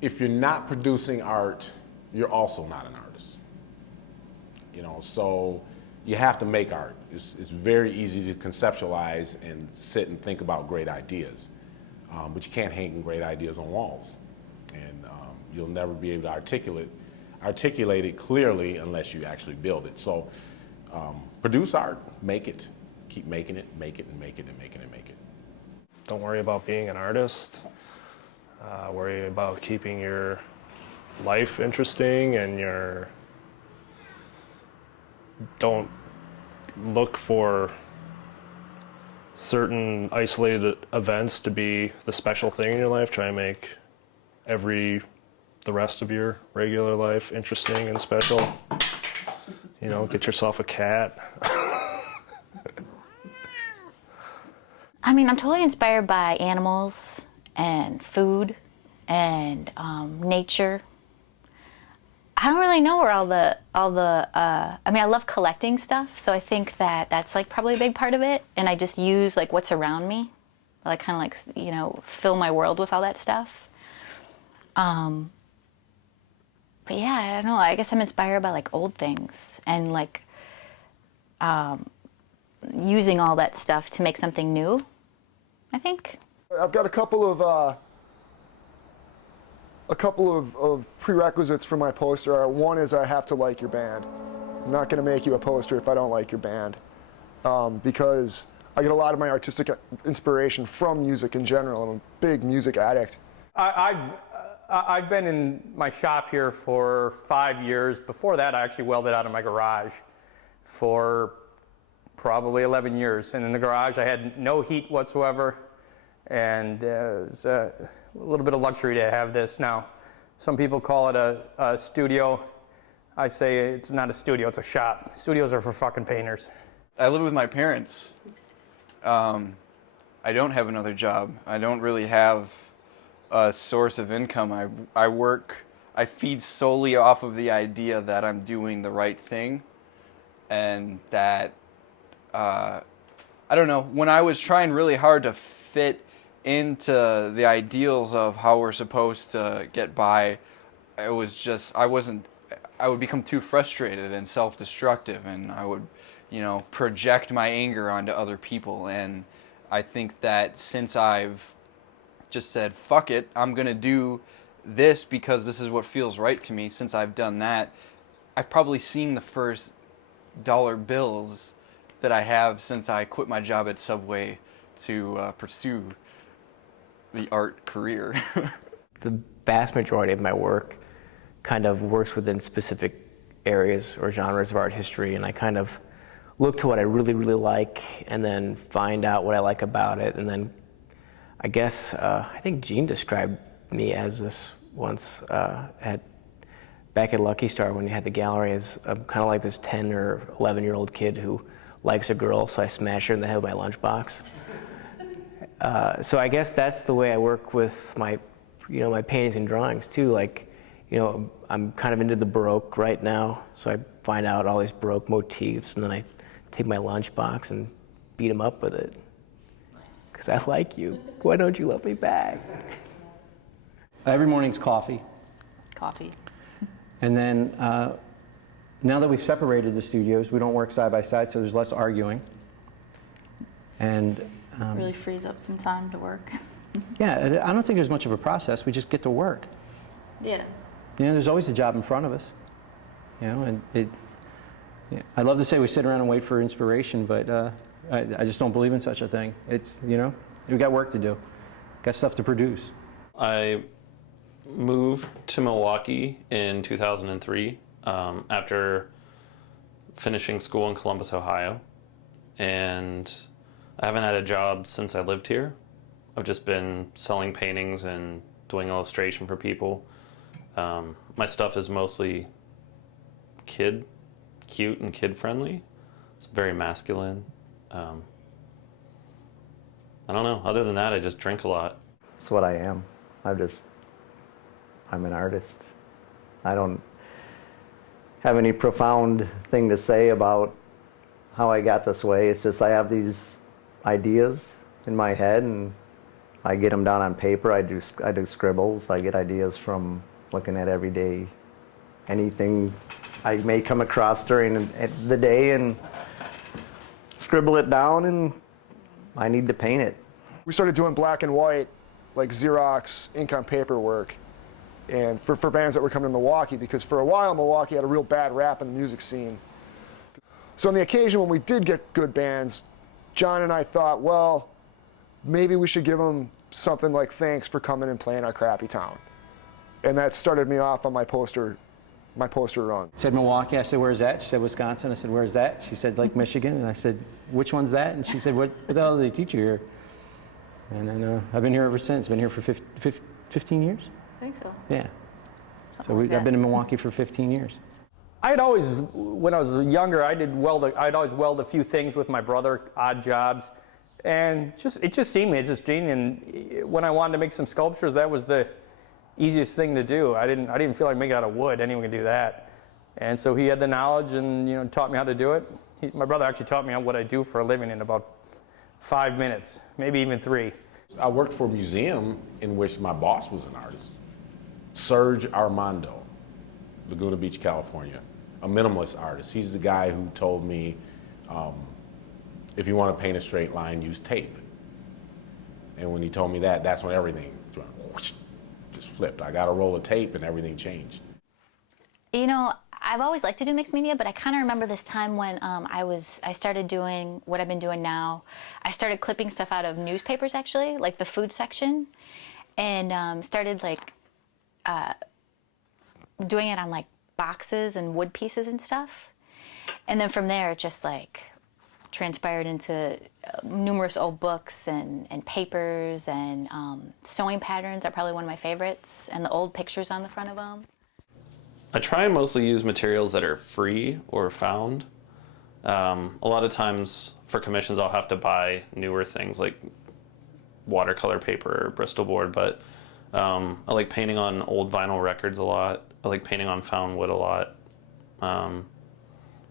if you're not producing art, you're also not an artist. You know, so you have to make art. It's very easy to conceptualize and sit and think about great ideas, but you can't hang great ideas on walls, and you'll never be able to articulate it clearly unless you actually build it. So produce art, make it, keep making it, make it and make it and make it and make it. Don't worry about being an artist. Worry about keeping your life interesting, and don't look for certain isolated events to be the special thing in your life. Try and make the rest of your regular life interesting and special. You know, get yourself a cat. I mean, I'm totally inspired by animals and food and nature. I don't really know where all the I mean, I love collecting stuff, so I think that that's like probably a big part of it, and I just use like what's around me. I like kind of like, you know, fill my world with all that stuff. But yeah, I don't know, I guess I'm inspired by like old things and like using all that stuff to make something new, I think. I've got a couple of prerequisites for my poster. One is I have to like your band. I'm not going to make you a poster if I don't like your band, because I get a lot of my artistic inspiration from music in general. I'm a big music addict. I've been in my shop here for 5 years. Before that, I actually welded out of my garage for probably 11 years. And in the garage, I had no heat whatsoever, and it was a little bit of luxury to have this now. Some people call it a studio. I say it's not a studio, it's a shop. Studios are for fucking painters. I live with my parents. I don't have another job. I don't really have a source of income. I feed solely off of the idea that I'm doing the right thing, and that, I don't know, when I was trying really hard to fit into the ideals of how we're supposed to get by, I would become too frustrated and self-destructive, and I would, you know, project my anger onto other people. And I think that since I've just said, fuck it, I'm gonna do this because this is what feels right to me, since I've done that, I've probably seen the first dollar bills that I have since I quit my job at Subway to pursue the art career. The vast majority of my work kind of works within specific areas or genres of art history, and I kind of look to what I really, really like and then find out what I like about it. And then I guess, I think Gene described me as this once back at Lucky Star when you had the gallery, as I'm kind of like this 10 or 11-year-old kid who likes a girl, so I smash her in the head with my lunchbox. So I guess that's the way I work with my, you know, my paintings and drawings too. Like, you know, I'm kind of into the Baroque right now, so I find out all these Baroque motifs, and then I take my lunchbox and beat them up with it. Because I like you. Why don't you love me back? Every morning's coffee. Coffee. And then now that we've separated the studios, we don't work side by side, so there's less arguing. And Really frees up some time to work. yeah, I don't think there's much of a process. We just get to work. Yeah. You know, there's always a job in front of us. You know, and yeah, I'd love to say we sit around and wait for inspiration, but I just don't believe in such a thing. It's, you know, we got work to do, got stuff to produce. I moved to Milwaukee in 2003 after finishing school in Columbus, Ohio, and I haven't had a job since I lived here. I've just been selling paintings and doing illustration for people. My stuff is mostly cute and kid-friendly. It's very masculine. I don't know. Other than that, I just drink a lot. It's what I am. I'm an artist. I don't have any profound thing to say about how I got this way. It's just I have these ideas in my head, and I get them down on paper. I do scribbles. I get ideas from looking at everyday anything I may come across during the day and scribble it down, and I need to paint it. We started doing black and white, like Xerox ink on paper work, and for bands that were coming to Milwaukee, because for a while Milwaukee had a real bad rap in the music scene. So on the occasion when we did get good bands, John and I thought, well, maybe we should give them something like thanks for coming and playing our crappy town. And that started me off on my poster run. Said Milwaukee. I said, where's that? She said, Wisconsin. I said, where's that? She said, Lake Michigan. And I said, which one's that? And she said, what the hell do they teach you here? And then I've been here ever since. Been here for 15 years? I think so. Yeah. Something like I've been that. in Milwaukee for 15 years. I had always, when I was younger, I'd always weld a few things with my brother, odd jobs. And it just seemed interesting. And when I wanted to make some sculptures, that was the easiest thing to do. I didn't feel like making it out of wood. Anyone could do that. And so he had the knowledge and taught me how to do it. My brother actually taught me what I do for a living in about 5 minutes, maybe even 3. I worked for a museum in which my boss was an artist, Serge Armando, Laguna Beach, California, a minimalist artist. He's the guy who told me, if you want to paint a straight line, use tape. And when he told me that, that's when everything just flipped. I got a roll of tape and everything changed. I've always liked to do mixed media, but I kind of remember this time when I started doing what I've been doing now. I started clipping stuff out of newspapers, actually, like the food section, and started doing it on like boxes and wood pieces and stuff. And then from there, it just transpired into numerous old books and papers, and sewing patterns are probably one of my favorites, and the old pictures on the front of them. I try and mostly use materials that are free or found. A lot of times for commissions I'll have to buy newer things like watercolor paper or Bristol board, but I like painting on old vinyl records a lot. I like painting on found wood a lot. And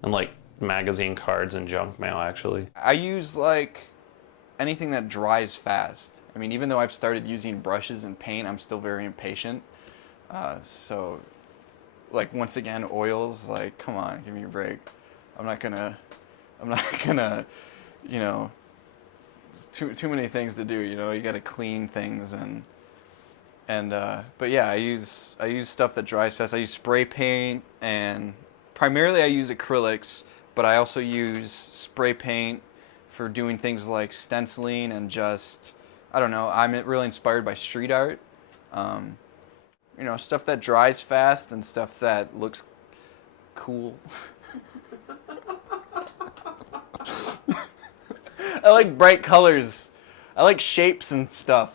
like magazine cards and junk mail, actually. I use anything that dries fast. I mean, even though I've started using brushes and paint, I'm still very impatient. So once again, oils, come on, give me a break. I'm not gonna, it's too many things to do, you gotta clean things but yeah, I use stuff that dries fast. I use spray paint, and primarily I use acrylics, but I also use spray paint for doing things like stenciling and I don't know, I'm really inspired by street art. Stuff that dries fast and stuff that looks cool. I like bright colors. I like shapes and stuff.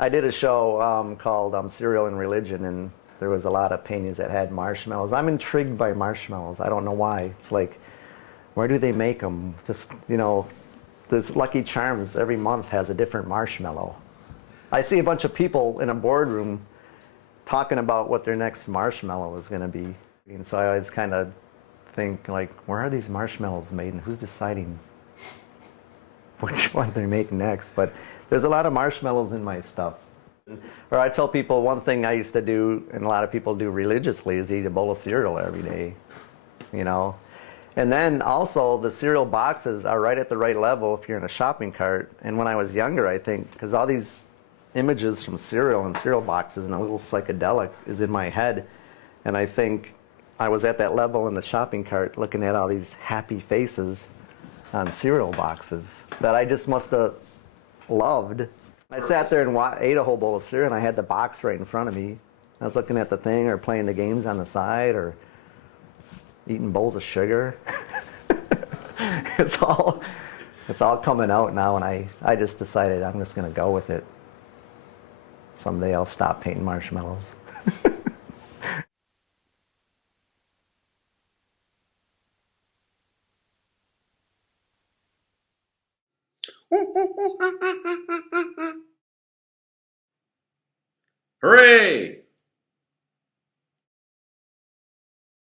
I did a show called Cereal and Religion, and there was a lot of paintings that had marshmallows. I'm intrigued by marshmallows. I don't know why. It's like, where do they make them? Just, this Lucky Charms every month has a different marshmallow. I see a bunch of people in a boardroom talking about what their next marshmallow is going to be. And so I always kind of think, where are these marshmallows made, and who's deciding which one they make next? But there's a lot of marshmallows in my stuff. Or I tell people one thing I used to do, and a lot of people do religiously, is eat a bowl of cereal every day, And then also the cereal boxes are right at the right level if you're in a shopping cart. And when I was younger, I think, because all these images from cereal and cereal boxes and a little psychedelic is in my head, and I think I was at that level in the shopping cart looking at all these happy faces on cereal boxes that I just must have loved. I sat there and ate a whole bowl of cereal, and I had the box right in front of me. I was looking at the thing or playing the games on the side or eating bowls of sugar. It's all coming out now, and I just decided I'm just going to go with it. Someday I'll stop painting marshmallows. Hooray!